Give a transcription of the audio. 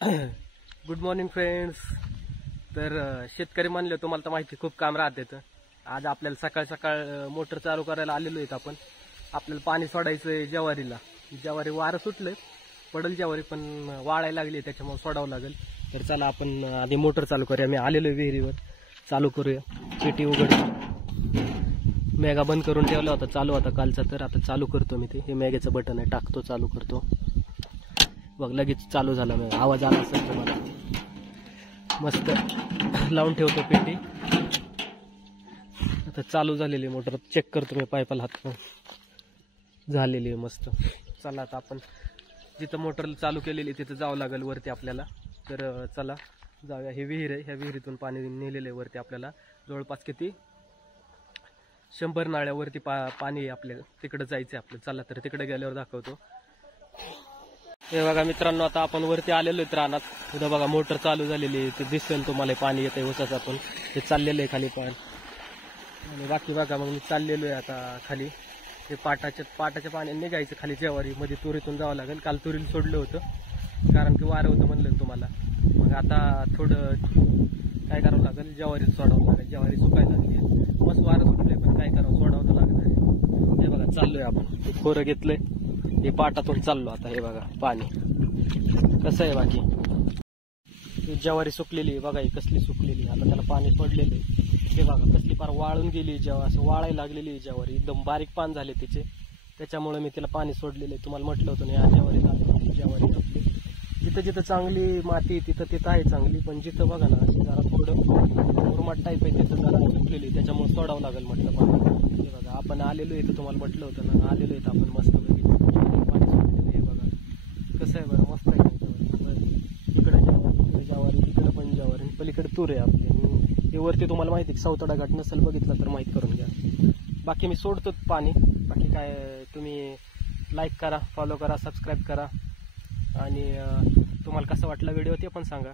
Good morning friends. तर शेतकरी म्हणले तुम्हाला तर माहिती खूप काम राहते. आज आपल्याला सकाळ सकाळ मोटर चालू करायला आलेलो आहेत आपण. आपल्याला पाणी सोडायचंय ज्वारीला. ज्वारी वारं सुटलंय, पडल ज्वारी पण वाळायला लागली, त्याच्यामुळे सोडावं लागेल. तर चला आपण आधी मोटर चालू करूया. मी आलेलो विहिरीवर, चालू करूया. पेटी उघड, मेगा बंद करून ठेवला होता, चालू होता कालचा, तर आता चालू करतो मी. ते हे मेगाचं बटन आहे, टाकतो, चालू करतो. बघ लगेच चालू झाला. आवाज आला असेल तुम्हाला. मस्त लावून ठेवतो पेटी. आता चालू झालेली मोटर, चेक करतो मी, पाईपाला हात झालेली आहे मस्त. चला आता आपण जिथं मोटर चालू केलेली तिथं जावं लागेल वरती आपल्याला. तर चला जाऊया. हे विहीर आहे, ह्या विहिरीतून पाणी नेलेलं आहे वरती आपल्याला. जवळपास किती 100 नाळ्यावरती पाणी आहे आपल्याला. तिकडे जायचं आपलं. चला तर तिकडे गेल्यावर दाखवतो. हे बघा मित्रांनो, आता आपण वरती आलेलो आहेत रानात. इथं बघा मोटर चालू झालेली आहे, ते दिसेल तुम्हाला. पाणी येत आहे उसाचं. आपण ते चाललेलं आहे खाली पाणी. आणि बाकी बघा मग मी चाललेलो आहे आता खाली. ते पाटाच्या पाण्याने निघायचं खाली ज्वारी मध्ये. तुरीतून जावं लागेल. काल तुरीला सोडलं होतं कारण की वारं होतं म्हणलं तुम्हाला. मग आता थोडं काय करावं लागेल, ज्वारी सोडावं लागेल. ज्वारी सुकायला लागली, मस्त वारं सुटले, पण काय करावं, सोडावं तर लागणार आहे. हे बघा चाललोय आपण. खोरं घेतलंय, हे पाटातून चाललो आता. हे बघा पाणी कसं आहे. बाकी ज्वारी सुकलेली आहे बघा, ही कसली सुकलेली. आता त्याला पाणी पडलेलं आहे. हे बघा कसली फार वाळून गेली जेव्हा, असं वाळायला लागलेली ज्वारी. एकदम बारीक पान झाले तिचे, त्याच्यामुळे मी तिला पाणी सोडलेलं आहे. तुम्हाला म्हटलं होतं ना, या ज्वारी झाली, ज्वारी सुकली. जिथं जिथं चांगली माती तिथं आहे चांगली, पण जिथं बघा ना अशी जरा थोडं मुरमाट टाईप आहे, तिथं जरा सुकलेली, त्याच्यामुळे सोडावं लागेल म्हटलं पाणी. हे बघा आपण आलेलो इथं, तुम्हाला म्हटलं होतं ना, आलेलो इथं आपण मस्त पैकी पाणी सोडलेलं. हे बघा कसं आहे बरं, मस्त आहे. तिकडे ज्वारी, तिकडे पण ज्वारी, पलीकडे तूर आहे आपली. आणि हे वरती तुम्हाला माहिती आहे, सावतडा घाट नसेल बघितलं तर माहीत करून घ्या. बाकी मी सोडतो पाणी. बाकी काय, तुम्ही लाईक करा, फॉलो करा, सबस्क्राईब करा. आणि तुम्हाला कसं वाटलं व्हिडिओ ते पण सांगा.